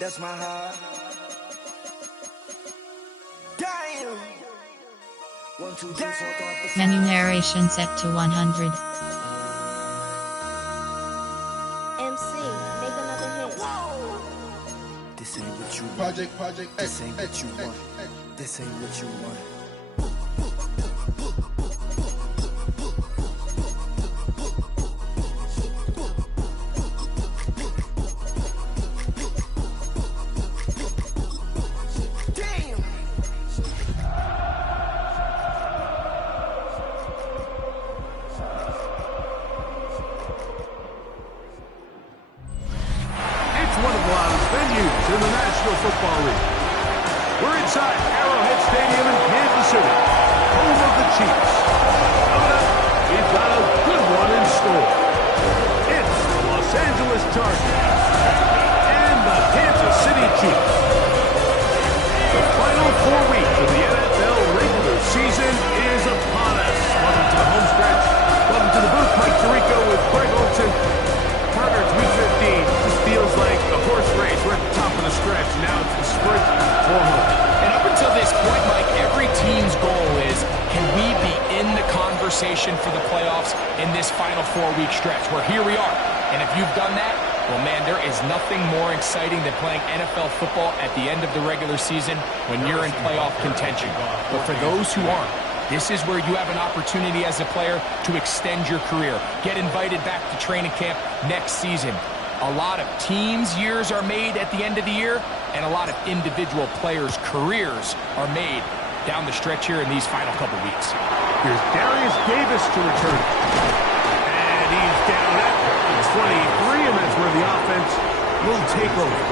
That's my heart. Damn. 1, 2, 3, 4, 5. Menu narration set to 100. MC, make another hit. This ain't what you want. Project. This ain't what you want. This ain't what you want. In the National Football League. We're inside Arrowhead Stadium in Kansas City, home of the Chiefs. Coming up, we've got a good one in store. It's the Los Angeles Chargers and the Kansas City Chiefs. The final 4 weeks of the NFL regular season is upon us. Welcome to the home stretch. Welcome to the booth. Mike Tirico with Greg Olson. Partner, it's week 15. This feels like a horse race. We're at the top of the stretch. Now it's the sprint for home. And up until this point, Mike, every team's goal is, can we be in the conversation for the playoffs in this final 4-week stretch? Where here we are. And if you've done that, well, man, there is nothing more exciting than playing NFL football at the end of the regular season when you're in playoff contention. But for those who aren't, this is where you have an opportunity as a player to extend your career, get invited back to training camp next season. A lot of teams' years are made at the end of the year, and a lot of individual players' careers are made down the stretch here in these final couple weeks. Here's Darius Davis to return. And he's down at 23, and that's where the offense will take over.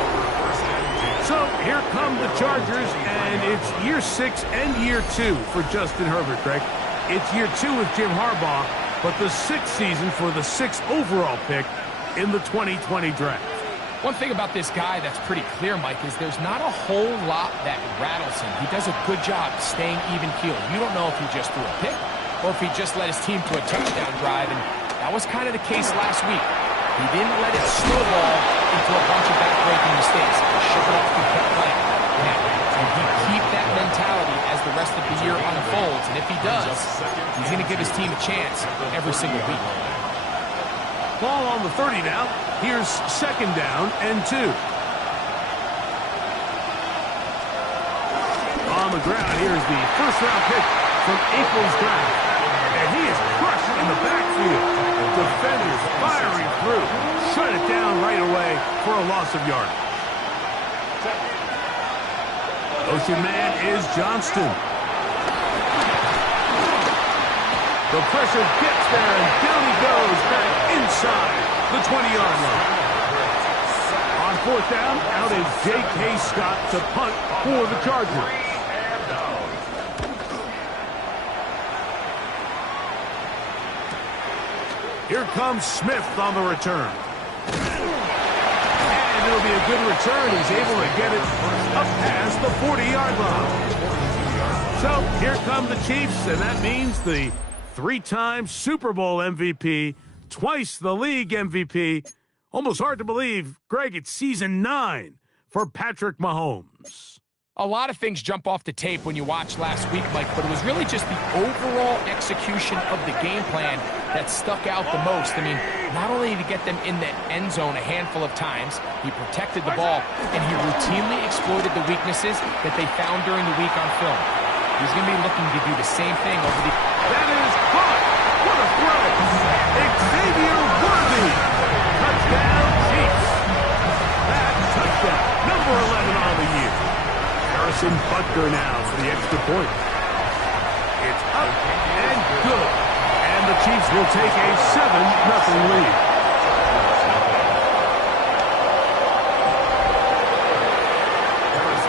So here come the Chargers, and it's year 6 and year 2 for Justin Herbert, Greg. It's year 2 with Jim Harbaugh, but the 6th season for the 6th overall pick in the 2020 draft. One thing about this guy that's pretty clear, Mike, is there's not a whole lot that rattles him. He does a good job staying even-keeled. You don't know if he just threw a pick or if he just led his team to a touchdown drive, and that was kind of the case last week. He didn't let it snowball into a bunch of back-breaking mistakes. He shook it off and kept playing. Now, can he keep that mentality as the rest of the year unfolds? And if he does, he's going to give his team a chance every single week. Ball on the 30 now. Here's 2nd down and 2. On the ground, here's the first-round pick from April's draft. And he is crushed in the backfield. Defenders firing through. Shut it down right away for a loss of yardage. Ocean man is Johnston. The pressure gets there, and down he goes back inside the 20-yard line. On 4th down, out is J.K. Scott to punt for the Chargers. Here comes Smith on the return. And it'll be a good return. He's able to get it up past the 40-yard line. So here come the Chiefs, and that means the 3-time Super Bowl MVP, twice the league MVP. Almost hard to believe, Greg, it's season 9 for Patrick Mahomes. A lot of things jump off the tape when you watch last week, Mike, but it was really just the overall execution of the game plan that stuck out the most. I mean, not only did he get them in the end zone a handful of times, he protected the ball, and he routinely exploited the weaknesses that they found during the week on film. He's going to be looking to do the same thing over the... That is caught! What a throw! Xavier Worthy! Touchdown, Chiefs! That touchdown, number 11 on the year. Harrison Butker now for the extra point. It's up and good. And the Chiefs will take a 7-0 lead.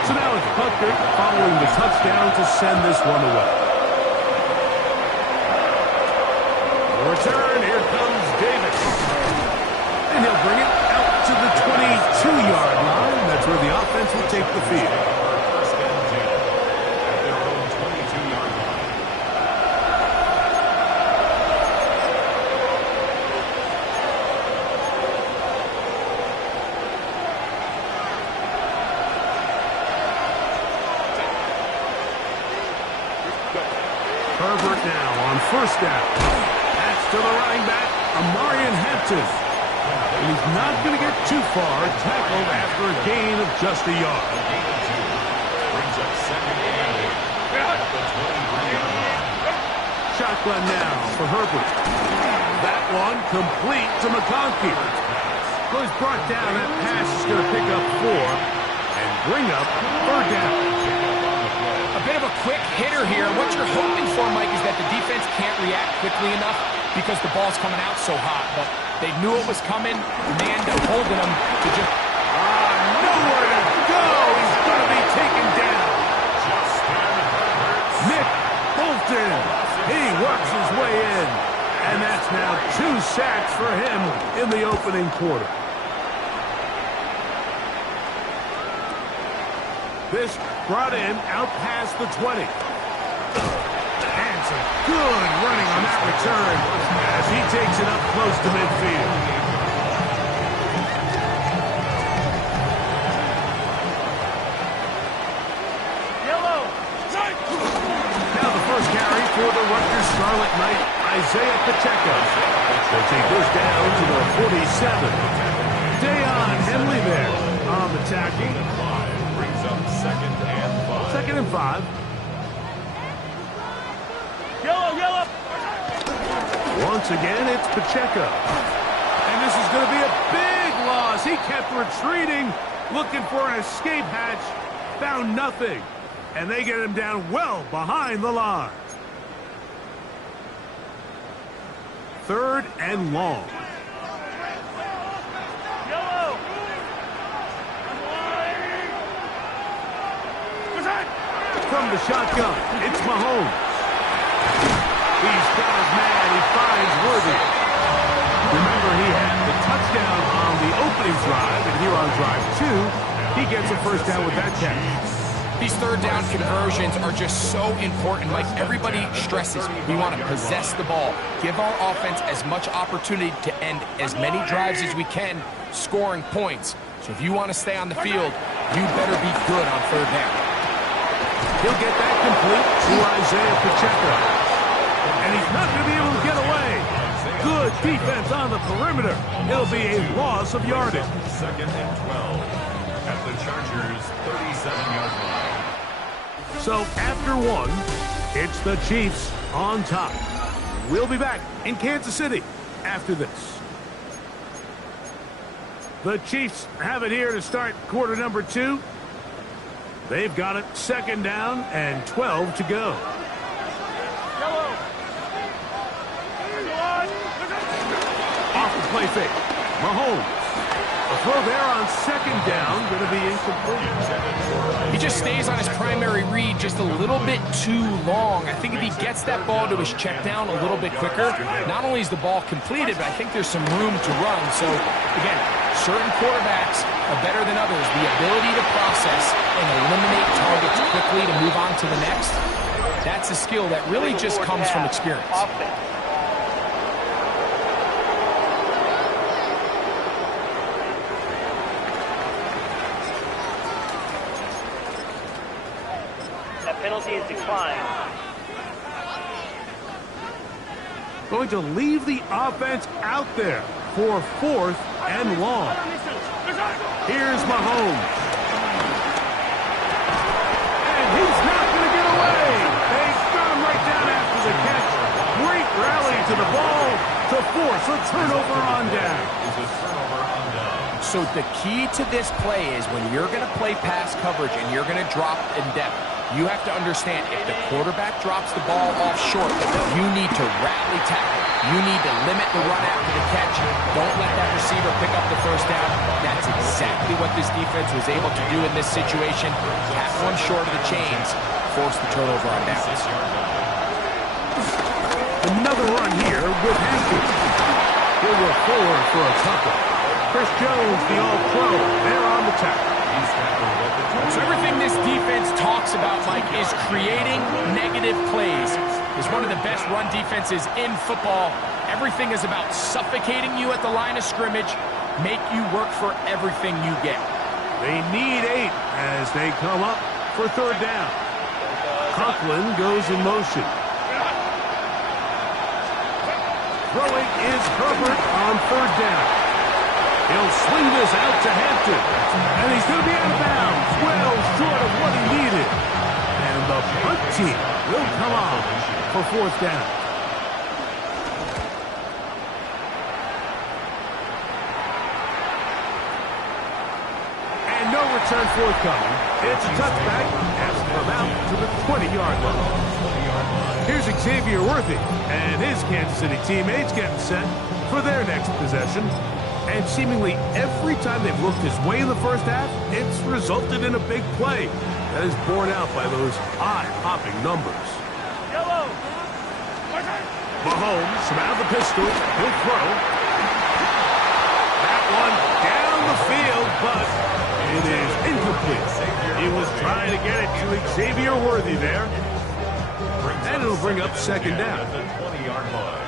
So now it's Butker following the touchdown to send this one away. The return, here comes Davis. And he'll bring it out to the 22-yard line. That's where the offense will take the field. on first down. That's to the running back, Amarian Hampton. And he's not going to get too far, tackled after a gain of just a yard. Brings up second and 8 at the 23-yard line. Shotgun now for Herbert. That one complete to McConkey. So he's brought down. That pass is going to pick up 4 and bring up third down. A bit of a quick hitter here. What you're hoping for, Mike, is that the defense can't react quickly enough because the ball's coming out so hot. But they knew it was coming. Man holding him to just... nowhere to go. He's going to be taken down. Nick Bolton. He works his way in. And that's now 2 sacks for him in the opening quarter. This brought in out past the 20. And some good running on that return as he takes it up close to midfield. Now the first carry for the Rutgers Scarlet Knight, Isaiah Pacheco. They'll take this down to the 47. Dayon Henley there on the tackle. Brings up second and 5. Second and 5. Yellow. Once again, it's Pacheco. And this is going to be a big loss. He kept retreating, looking for an escape hatch. Found nothing. And they get him down well behind the line. Third and long. From the shotgun, it's Mahomes. He's got his man. He finds Worthy. Remember, he had the touchdown on the opening drive, and here on drive 2, he gets a first down with that catch. These third down conversions are just so important. Like everybody stresses, we want to possess the ball. Give our offense as much opportunity to end as many drives as we can, scoring points. So if you want to stay on the field, you better be good on third down. He'll get that complete to Isaiah Pacheco. And he's not going to be able to get away. Good defense on the perimeter. It'll be a loss of yardage. Second and 12 at the Chargers' 37-yard line. So after 1, it's the Chiefs on top. We'll be back in Kansas City after this. The Chiefs have it here to start quarter number 2. They've got it second down and 12 to go. Off the play fake. Mahomes. A throw there on second down, going to be incomplete. He just stays on his primary read just a little bit too long. I think if he gets that ball to his check down a little bit quicker, not only is the ball completed, but I think there's some room to run. So, again, certain quarterbacks are better than others. The ability to process and eliminate targets quickly to move on to the next, that's a skill that really just comes from experience. Penalty is declined. Going to leave the offense out there for 4th and long. Here's Mahomes. And he's not going to get away. They got him right down after the catch. Great rally to the ball to force a turnover on down. So the key to this play is when you're going to play pass coverage and you're going to drop in depth, you have to understand if the quarterback drops the ball off short, you need to rally tackle. You need to limit the run after the catch. Don't let that receiver pick up the first down. That's exactly what this defense was able to do in this situation. Tap one short of the chains, force the turnover on downs. Another run here with Hankins. He'll go forward for a couple. Chris Jones, the All-Pro, there on the tackle. So everything this defense talks about, Mike, is creating negative plays. It's one of the best run defenses in football. Everything is about suffocating you at the line of scrimmage, make you work for everything you get. They need 8 as they come up for third down. Conklin goes in motion. Throwing is Herbert on third down. He'll swing this out to Hampton. And he's going to be out of bounds. Well short of what he needed. And the punt team will come on for fourth down. And no return forthcoming. It's a touchback. Has come out to the 20-yard line. Here's Xavier Worthy and his Kansas City teammates getting set for their next possession. And seemingly every time they've looked his way in the first half, it's resulted in a big play. That is borne out by those eye-popping numbers. Mahomes from out of the pistol. He'll throw. That one down the field, but it is incomplete. He was trying to get it to Xavier Worthy there. And it'll bring up second down. The 20-yard line.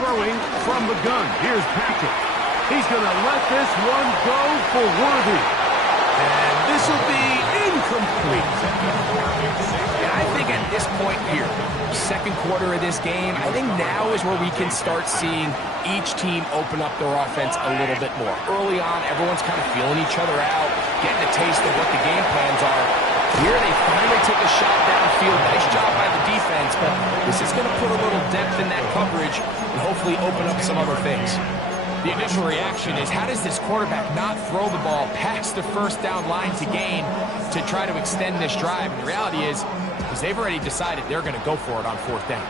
Throwing from the gun. Here's Patrick. He's going to let this one go for Worthy. And this will be incomplete. Yeah, I think at this point here, second quarter of this game, I think now is where we can start seeing each team open up their offense a little bit more. Early on, everyone's kind of feeling each other out, getting a taste of what the game plans are. Here they finally take a shot downfield. Nice job by the defense, but this is going to put a little depth in that coverage and hopefully open up some other things. The initial reaction is, how does this quarterback not throw the ball past the first down line to gain to try to extend this drive? And the reality is they've already decided they're going to go for it on fourth down.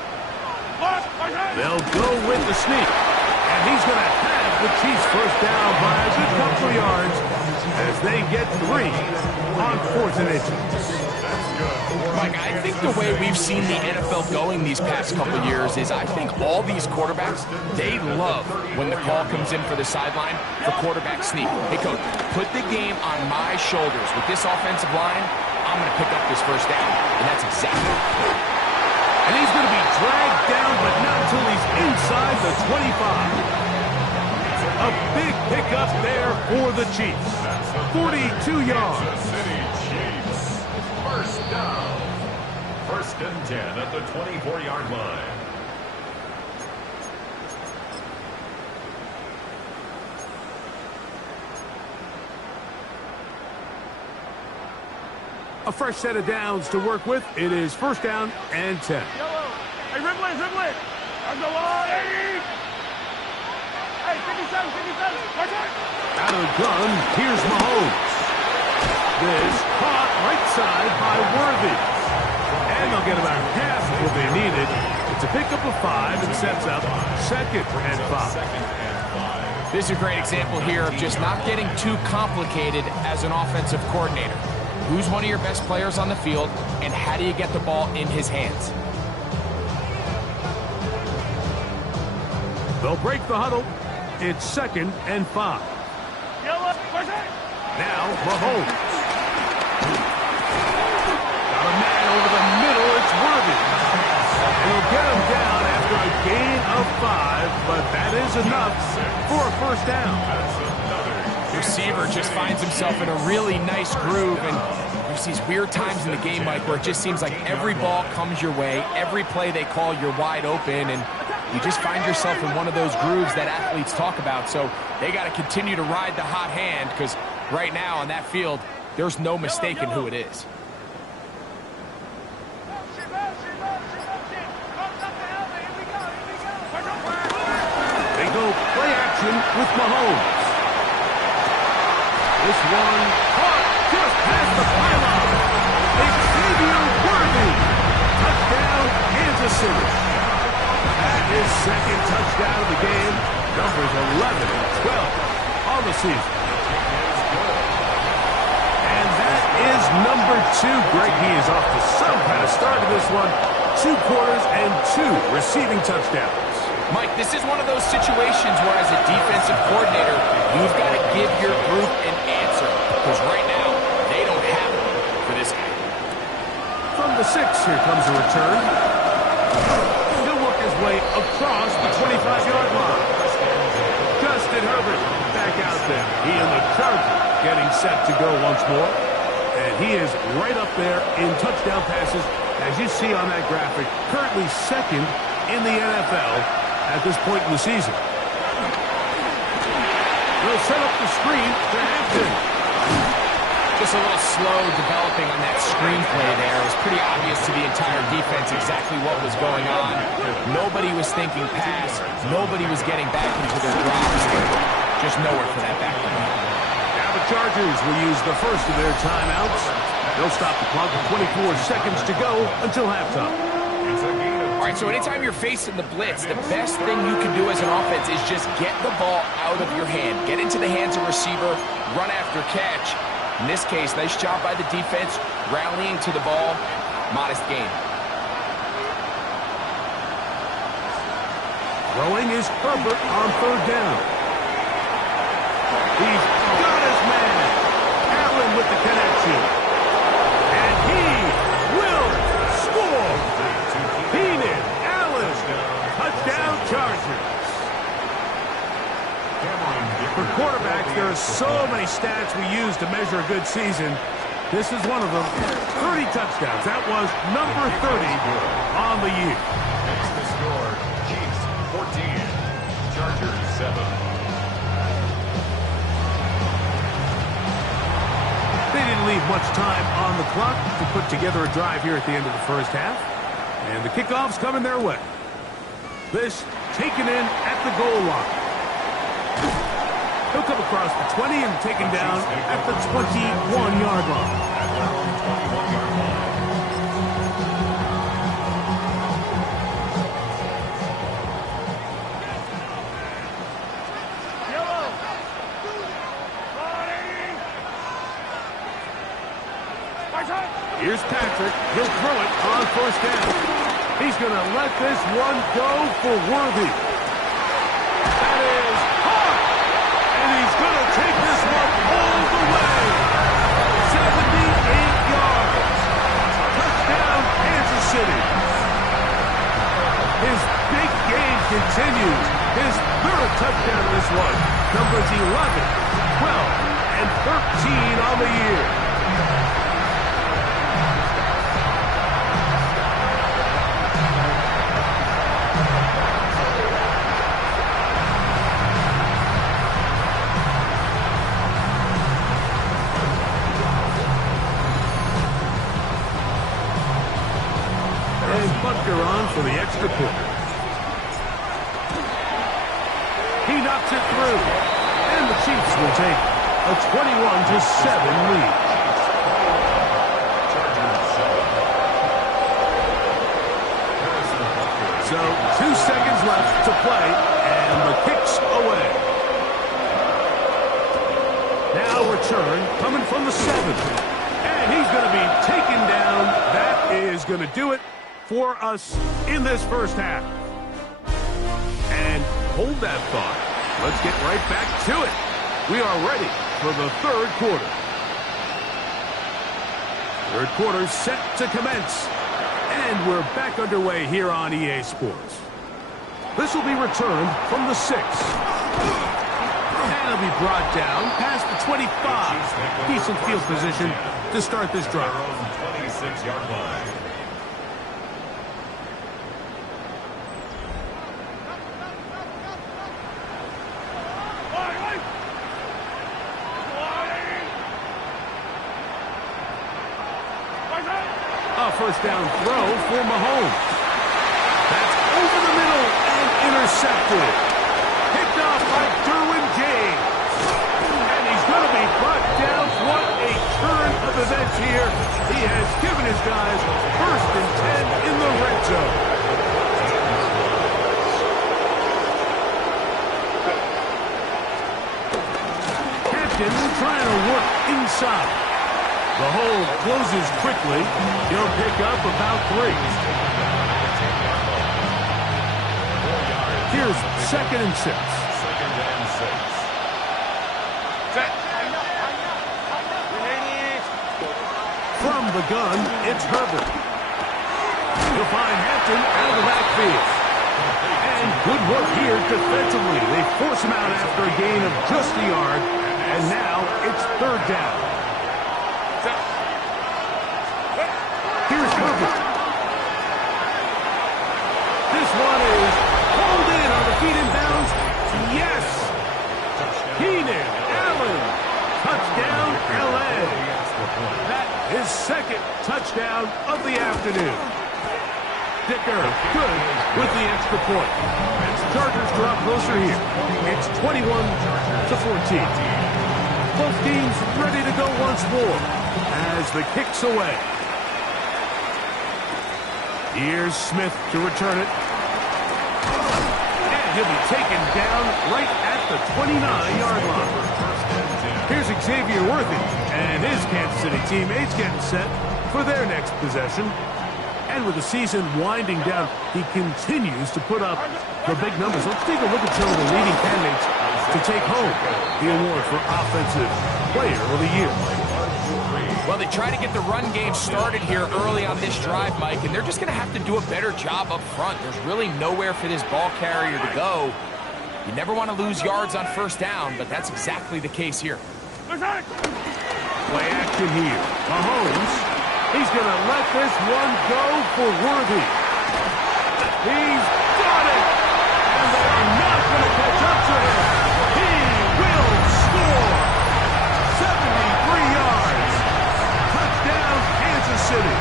They'll go with the sneak. And he's going to have the Chiefs first down by a good couple of yards as they get 3 on 4th and 8. Mike, I think the way we've seen the NFL going these past couple of years is I think all these quarterbacks, they love when the call comes in for the sideline for quarterback sneak. Hey, coach, put the game on my shoulders. With this offensive line, I'm going to pick up this first down. And that's exactly what he did. And he's going to be dragged down, but not until he's inside the 25. A big pickup there for the Chiefs. 42 yards. First down. First and 10 at the 24-yard line. A fresh set of downs to work with. It is first down and 10. Hey, Ripley, Ripley. I'm the line. Hey, 57, 57. Out of the gun, here's Mahomes. This caught right side by Worthy. And they'll get about half of what they needed. It's a pickup of 5 and sets up second and 5. This is a great example here of just not getting too complicated as an offensive coordinator. Who's one of your best players on the field, and how do you get the ball in his hands? They'll break the huddle. It's second and 5. Now Mahomes. Got a man over the middle. It's Worthy. And he'll get him down after a gain of 5, but that is enough for a first down. Receiver just finds himself in a really nice groove, and there's these weird times in the game, Mike, where it just seems like every ball comes your way, every play they call, you're wide open, and you just find yourself in one of those grooves that athletes talk about. So they got to continue to ride the hot hand, because right now on that field, there's no mistaking who it is. They go play action with Mahomes. This one caught just past the pylon. Xavier Worthy. Touchdown, Kansas City. That is second touchdown of the game. Numbers 11 and 12 on the season. And that is number 2. Greg, he is off to some kind of start to this one. 2 quarters and 2 receiving touchdowns. Mike, this is one of those situations where as a defensive coordinator, you've got to give your group an answer. Because right now, they don't have it for this game. From the 6, here comes a return. He'll work his way across the 25-yard line. Justin Herbert back out there. He and the Chargers getting set to go once more. And he is right up there in touchdown passes, as you see on that graphic, currently second in the NFL at this point in the season. They'll set up the screen to Hampton. Just a little slow developing on that screenplay there. It was pretty obvious to the entire defense exactly what was going on. Nobody was thinking pass. Nobody was getting back into their drops. Just nowhere for that back. Now the Chargers will use the first of their timeouts. They'll stop the clock with 24 seconds to go until halftime. All right, so anytime you're facing the blitz, the best thing you can do as an offense is just get the ball out of your hand. Get into the hands of receiver, run after catch. In this case, nice job by the defense, rallying to the ball. Modest gain. Throwing is Herbert on third down. He's got his man. Allen with the connection. And he will score. Keenan Allen. Touchdown Chargers. For quarterbacks, there are so many stats we use to measure a good season. This is one of them. 30 touchdowns. That was number 30 on the year. Next to score, Chiefs 14, Chargers 7. They didn't leave much time on the clock to put together a drive here at the end of the first half. And the kickoff's coming their way. This taken in at the goal line. He'll come across the 20 and taken down at the 21-yard line. Here's Patrick. He'll throw it on first down. He's going to let this one go for Worthy. That is hard. And he's going to take this one all the way. 78 yards. Touchdown, Kansas City. His big game continues. His third touchdown in this one. Numbers 11, 12, and 13 on the year. Butker on for the extra point. He knocks it through. And the Chiefs will take a 21-7 lead. So 2 seconds left to play, and the kick's away. Now return coming from the 7. And he's going to be taken down. That is going to do it for us in this first half. And hold that thought. Let's get right back to it. We are ready for the third quarter. Third quarter set to commence. And we're back underway here on EA Sports. This will be returned from the 6. And it'll be brought down past the 25. Decent field position to start this drive. 26-yard line. A first down throw for Mahomes. That's over the middle and intercepted. Picked off by Derwin James. And he's going to be brought down. What a turn of events here. He has given his guys first and 10 in the red zone. Captain trying to work inside. The hole closes quickly. He'll pick up about 3. Here's 2nd and 6. Second and 6. Set. From the gun, it's Herbert. He'll find Hampton out of the backfield. And good work here defensively. They force him out after a gain of just a yard. And now it's third down. touchdown of the afternoon. Dicker, good with the extra point. As Chargers draw closer here, it's 21-14. Both teams ready to go once more as the kick's away. Here's Smith to return it. And he'll be taken down right at the 29-yard line. Here's Xavier Worthy and his Kansas City teammates getting set for their next possession. And with the season winding down, he continues to put up the big numbers. Let's take a look at some of the leading candidates to take home the award for Offensive Player of the Year. Well, they try to get the run game started here early on this drive, Mike, and they're just going to have to do a better job up front. There's really nowhere for this ball carrier to go. You never want to lose yards on first down, but that's exactly the case here. Play action here. Mahomes, he's going to let this one go for Worthy. He's got it! And they are not going to catch up to him. He will score! 73 yards. Touchdown, Kansas City.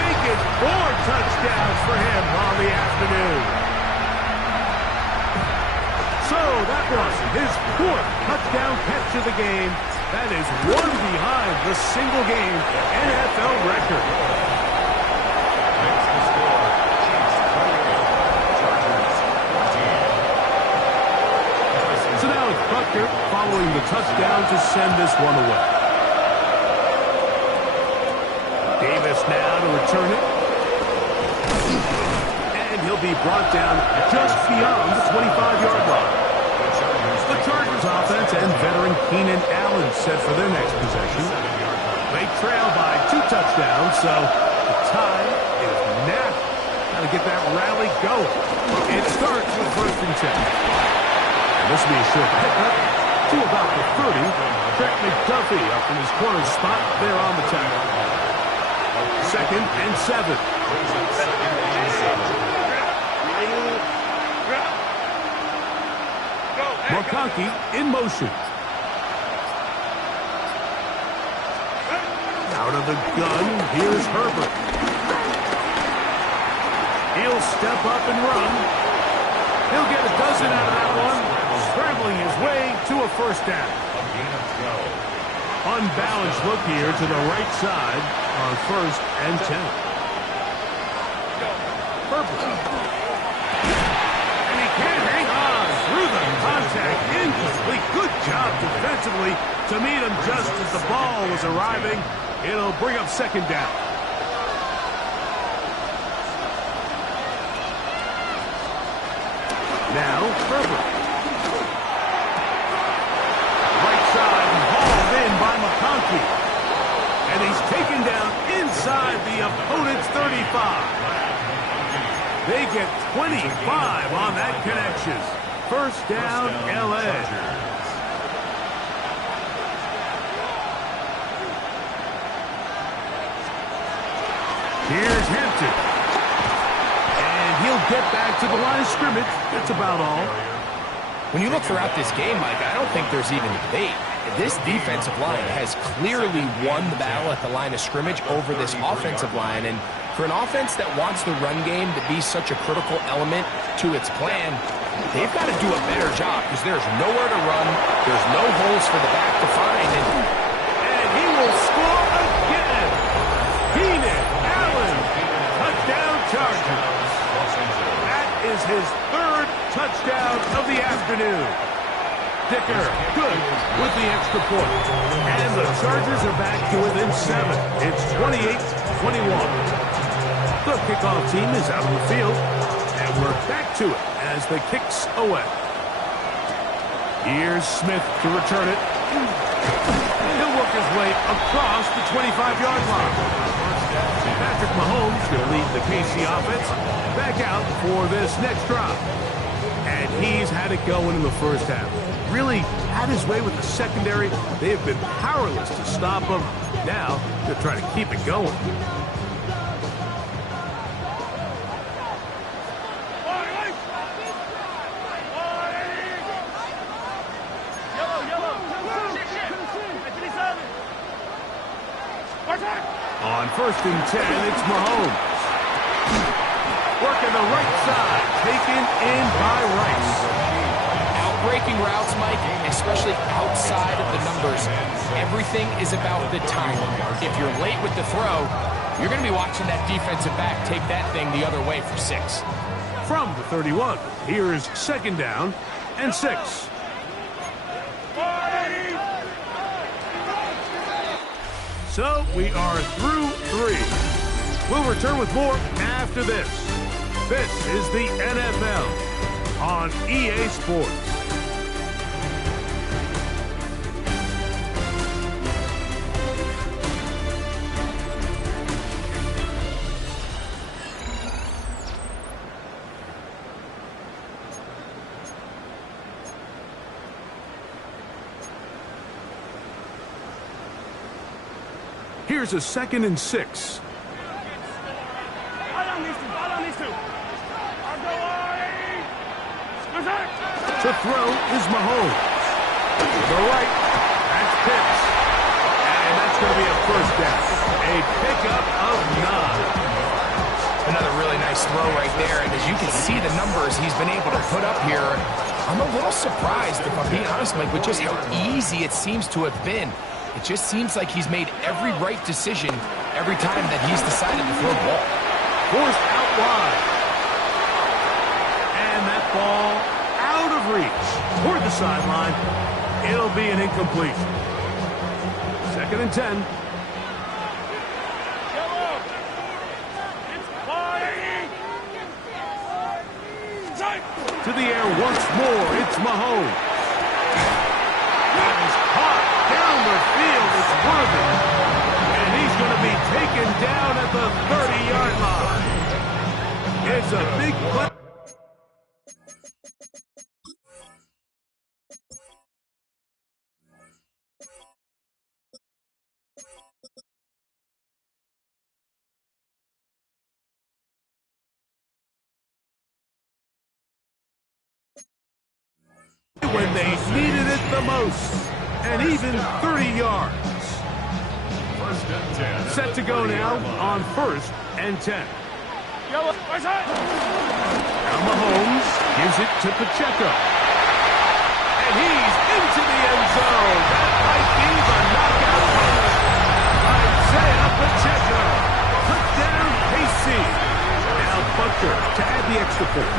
Make it 4 touchdowns for him on the afternoon. So that was his 4th touchdown catch of the game. That is one behind the single-game NFL record. So now it's Butker following the touchdown to send this one away. Davis now to return it. And he'll be brought down just beyond the 25-yard line. The Chargers offense and veteran Keenan Allen set for their next possession. They trail by 2 touchdowns, so the time is now. Got to get that rally going. It starts with 1st and 10. And this will be a short pickup to about the 30. Trent McDuffie up in his corner spot there on the tackle. 2nd and 7. McConkey in motion. Out of the gun, here's Herbert. He'll step up and run. He'll get a dozen out of that one, scrambling his way to a 1st down. Unbalanced look here to the right side on 1st and 10. Herbert. And he can't hang on through the contact. Incomplete. Good job defensively to meet him just as the ball was arriving. It'll bring up 2nd down. Now, Herbert. Right side hauled in by McConkey. And he's taken down inside the opponent's 35. They get 25 on that connection. 1st down, L.A. Here's Hampton. And he'll get back to the line of scrimmage. That's about all. When you look throughout this game, Mike, I don't think there's even debate. This defensive line has clearly won the battle at the line of scrimmage over this offensive line. And for an offense that wants the run game to be such a critical element to its plan, they've got to do a better job because there's nowhere to run. There's no holes for the back to find. And he will score again. Keenan Allen, touchdown Chargers. That is his 3rd touchdown of the afternoon. Dicker, good with the extra point. And the Chargers are back to within 7. It's 28-21. The kickoff team is out on the field, and we're back to it as the kick's away. Here's Smith to return it. And he'll work his way across the 25-yard line. Patrick Mahomes going to lead the KC offense back out for this next drive. And he's had it going in the 1st half. Really had his way with the secondary. They have been powerless to stop him. Now they're trying to keep it going. first and 10, it's Mahomes. Working the right side, taken in by Rice. Outbreaking routes, Mike, especially outside of the numbers, everything is about the timing. If you're late with the throw, you're going to be watching that defensive back take that thing the other way for 6. From the 31, here's second down and 6. So we are through 3. We'll return with more after this. This is the NFL on EA Sports. Here's a second and 6. To throw is Mahomes. To the right, that's Pitts. And that's going to be a first down. A pickup of 9. Another really nice throw right there, and as you can see the numbers he's been able to put up here, I'm a little surprised, if I'm being honest, Mike, with just how easy it seems to have been. It just seems like he's made every right decision every time that he's decided to throw the ball. Forced out wide. And that ball out of reach toward the sideline. It'll be an incompletion. Second and 10. To the air once more. It's Mahomes. That is caught down the field. It's Worthy. And he's going to be taken down at the 30-yard line. It's a big play. When they needed it the most, and even 30 yards. Set to go now on 1st and 10. Now Mahomes gives it to Pacheco. And he's into the end zone. That might be the knockout punch. Isaiah Pacheco. Touchdown, KC. Now Butker to add the extra point.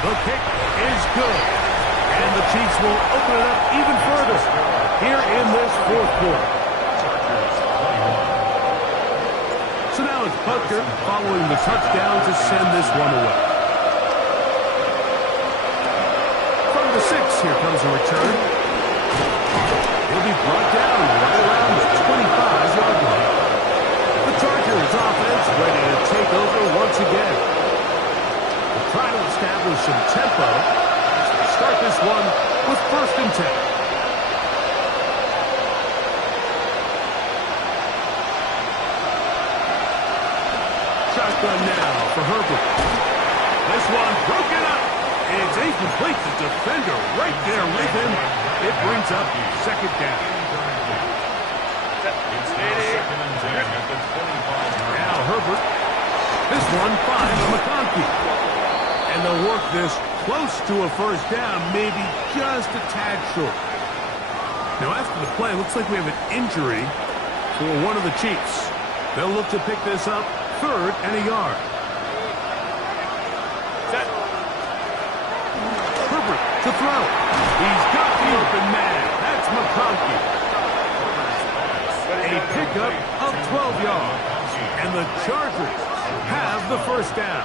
The kick is good. And the Chiefs will open it up even further here in this 4th quarter. So now it's Butker following the touchdown to send this one away. From the 6, here comes a return. He'll be brought down right around the 25-yard line. The Chargers offense ready to take over once again. Try to establish some tempo as they start this one with 1st and 10. Shotgun now for Herbert. This one broken up. It's incomplete. The defender right there with him. It brings up 2nd down. Now Herbert. This one finds McConkey. And they'll work this close to a 1st down, maybe just a tad short. Now after the play, it looks like we have an injury for one of the Chiefs. They'll look to pick this up 3rd and a yard. Set. Herbert to throw. He's got the open man. That's McConkey. A pickup of 12 yards. And the Chargers have the 1st down.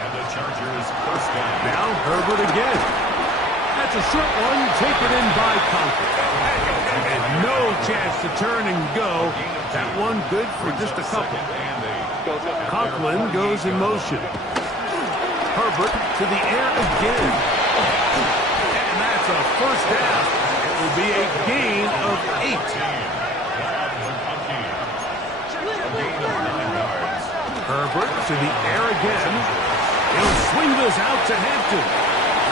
And the Chargers 1st down. Now Herbert again. That's a short one taken in by Conklin. And no chance to turn and go. That one good for just a couple. Conklin goes in motion. Herbert to the air again. And that's a 1st down. It will be a gain of 8. Herbert to the air again. He'll swing this out to Hampton.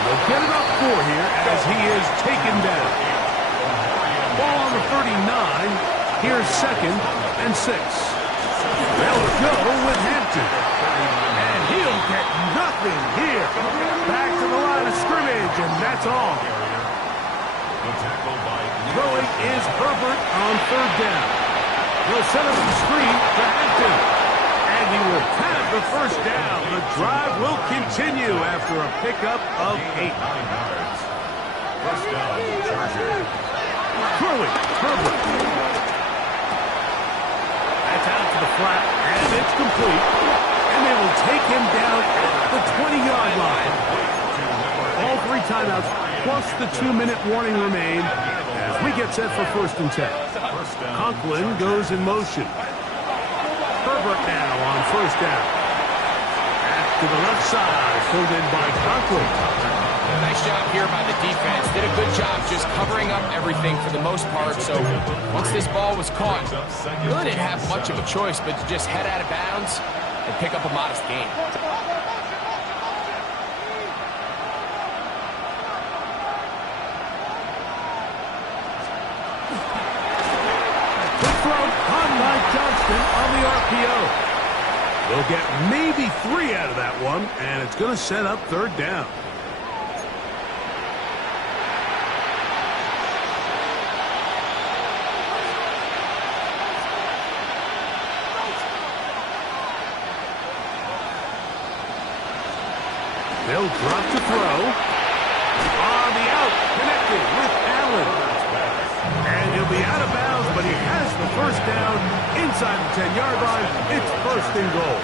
They'll get it up 4 here as he is taken down. Ball on the 39. Here's 2nd and 6. They'll go with Hampton. And he'll get nothing here. Back to the line of scrimmage, and that's all. Throwing is Herbert on 3rd down. He'll set up the screen to Hampton. And he will have the 1st down. The drive will continue after a pickup of 8. 1st down, Chargers. Throwing, Herbert. That's out to the flat, and it's complete. And they will take him down at the 20-yard line. All 3 timeouts, plus the 2-minute warning remain as we get set for 1st and 10. Conklin goes in motion. Herbert now on 1st down. Back to the left side, filled in by Conklin. Nice job here by the defense. Did a good job just covering up everything for the most part. So once this ball was caught, really didn't have much of a choice but to just head out of bounds and pick up a modest gain. The throw on by Johnston on the RPO. They'll get maybe 3 out of that one, and it's going to set up 3rd down. They'll drop to throw. On the out, connected with Allen. And he'll be out of bounds, but he has the 1st down inside the 10-yard line. It's 1st and goal.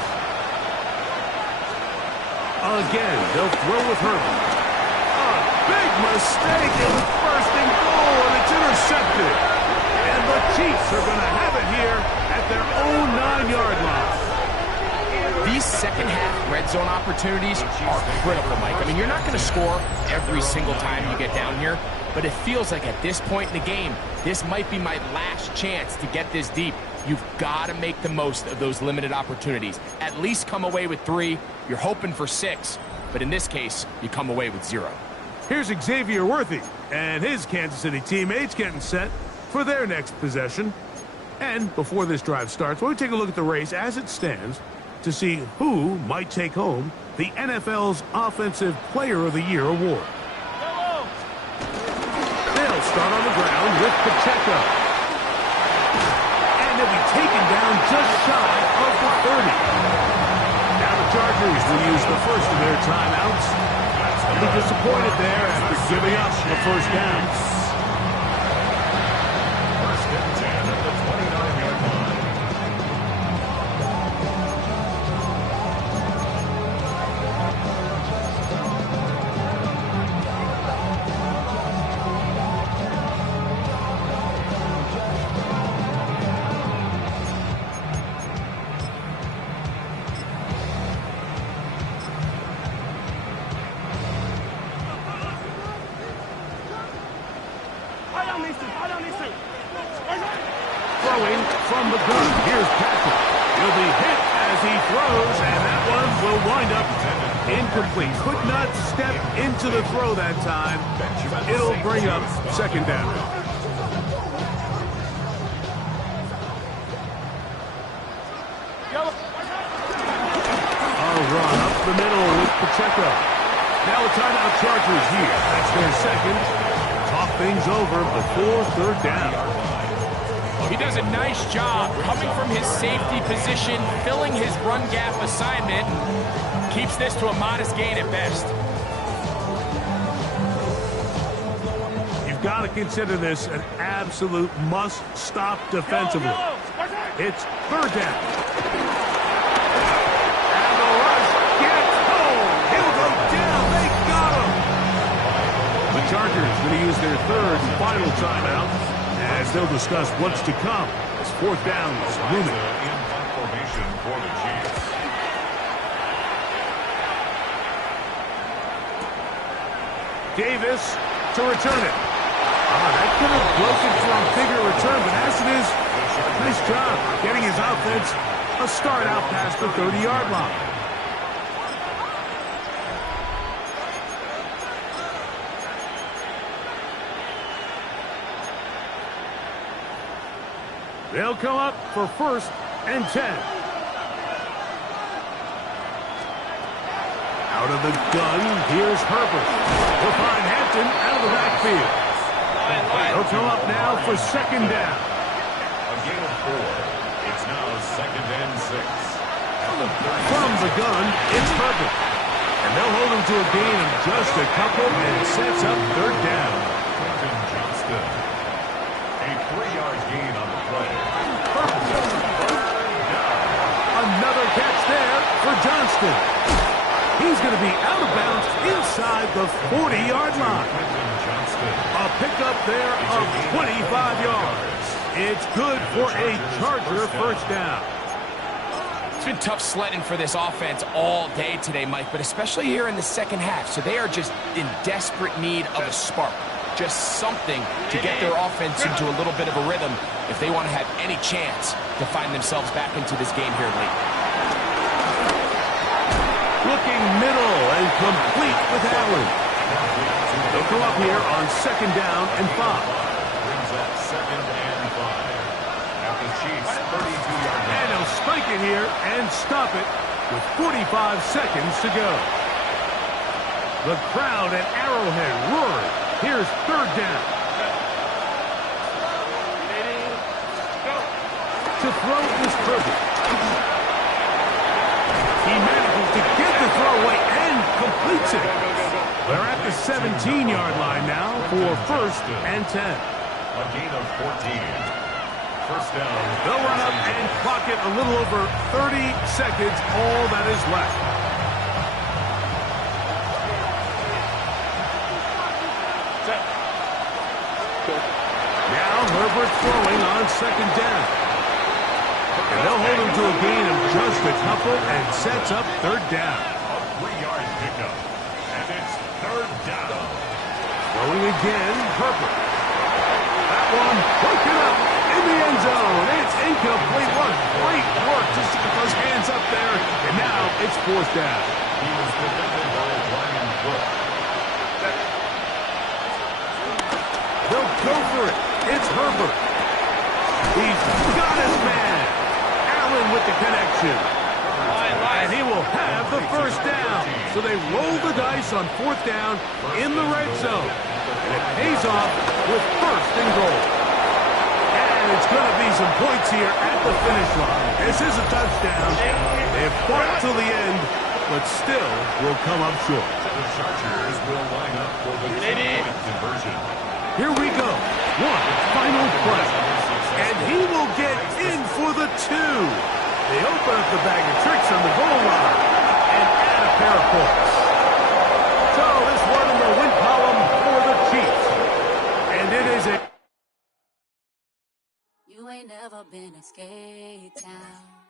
Again, they'll throw with Herbert. A big mistake. It was 1st and goal, and it's intercepted. And the Chiefs are going to have it here at their own 9-yard line. These second-half red zone opportunities are critical, Mike. I mean, you're not going to score every single time you get down here, but it feels like at this point in the game, this might be my last chance to get this deep. You've got to make the most of those limited opportunities. At least come away with 3. You're hoping for 6, but in this case, you come away with 0. Here's Xavier Worthy and his Kansas City teammates getting set for their next possession. And before this drive starts, we'll take a look at the race as it stands to see who might take home the NFL's Offensive Player of the Year award. They'll start on the ground with Pacheco. And they'll be taken down just shy of the 30. Now the Chargers will use the first of their timeouts. They'll be disappointed there after giving up the 1st down. 1st and 10 at the 29-yard line. Throwing from the gun, here's Patrick. He'll be hit as he throws, and that one will wind up incomplete. Could not step into the throw that time. It'll bring up 2nd down. A run up the middle with Pacheco. Now a timeout Chargers here. That's their 2nd. Talk things over before 3rd down. He does a nice job coming from his safety position, filling his run gap assignment. Keeps this to a modest gain at best. You've got to consider this an absolute must-stop defensively. It's 3rd down. And the rush gets home. He'll go down. They got him. The Chargers going to use their 3rd and final timeout as they'll discuss what's to come as 4th down is looming. In formation for the Chiefs. Davis to return it. That could have broken for a bigger return, but as it is, nice job getting his offense a start out past the 30-yard line. They'll come up for 1st and 10. Out of the gun, here's Herbert. He'll find Hampton out of the backfield. They'll come up now for 2nd down. A gain of 4. It's now 2nd and 6. From the gun, it's Herbert. And they'll hold him to a gain of just a couple, and it sets up 3rd down. Quentin Johnston. A 3-yard gain on the play. Another catch there for Johnston. He's going to be out of bounds inside the 40-yard line. A pickup there of 25 yards. It's good for a Charger 1st down. It's been tough sledding for this offense all day today, Mike, but especially here in the 2nd half. So they are just in desperate need of a spark. Just something to get their offense into a little bit of a rhythm if they want to have any chance to find themselves back into this game here late. Looking middle and complete with Allen. They'll go up here on 2nd down and 5. Brings up 2nd and 5. At the Chiefs' 32-yard line. And they'll spike it here and stop it with 45 seconds to go. The crowd at Arrowhead roaring. Here's 3rd down. To throw is Herbert. He manages to get the throw away and completes it. They're at the 17-yard line now for 1st and 10. A gain of 14. 1st down. They'll run up and clock it a little over 30 seconds, all that is left. Now Herbert throwing on 2nd down. And they'll hold him to a gain of just a couple and sets up 3rd down. A 3-yard pickup. And it's 3rd down. Throwing again, Herbert. That one broken up in the end zone. It's incomplete. What great work just to get those hands up there. And now it's 4th down. He was defended by Brian Cook. They'll go for it. It's Herbert. He's got his man. Allen with the connection. And he will have the 1st down. So they roll the dice on 4th down in the red zone. And it pays off with 1st and goal. And it's going to be some points here at the finish line. This is a touchdown. They've fought till the end, but still will come up short. The Chargers will line up for the 2-point conversion. Here we go. One final play. And he will get in for the 2. They open up the bag of tricks on the goal line and add a pair of points. So this one in the win column for the Chiefs. And it is a... You ain't never been a skate town.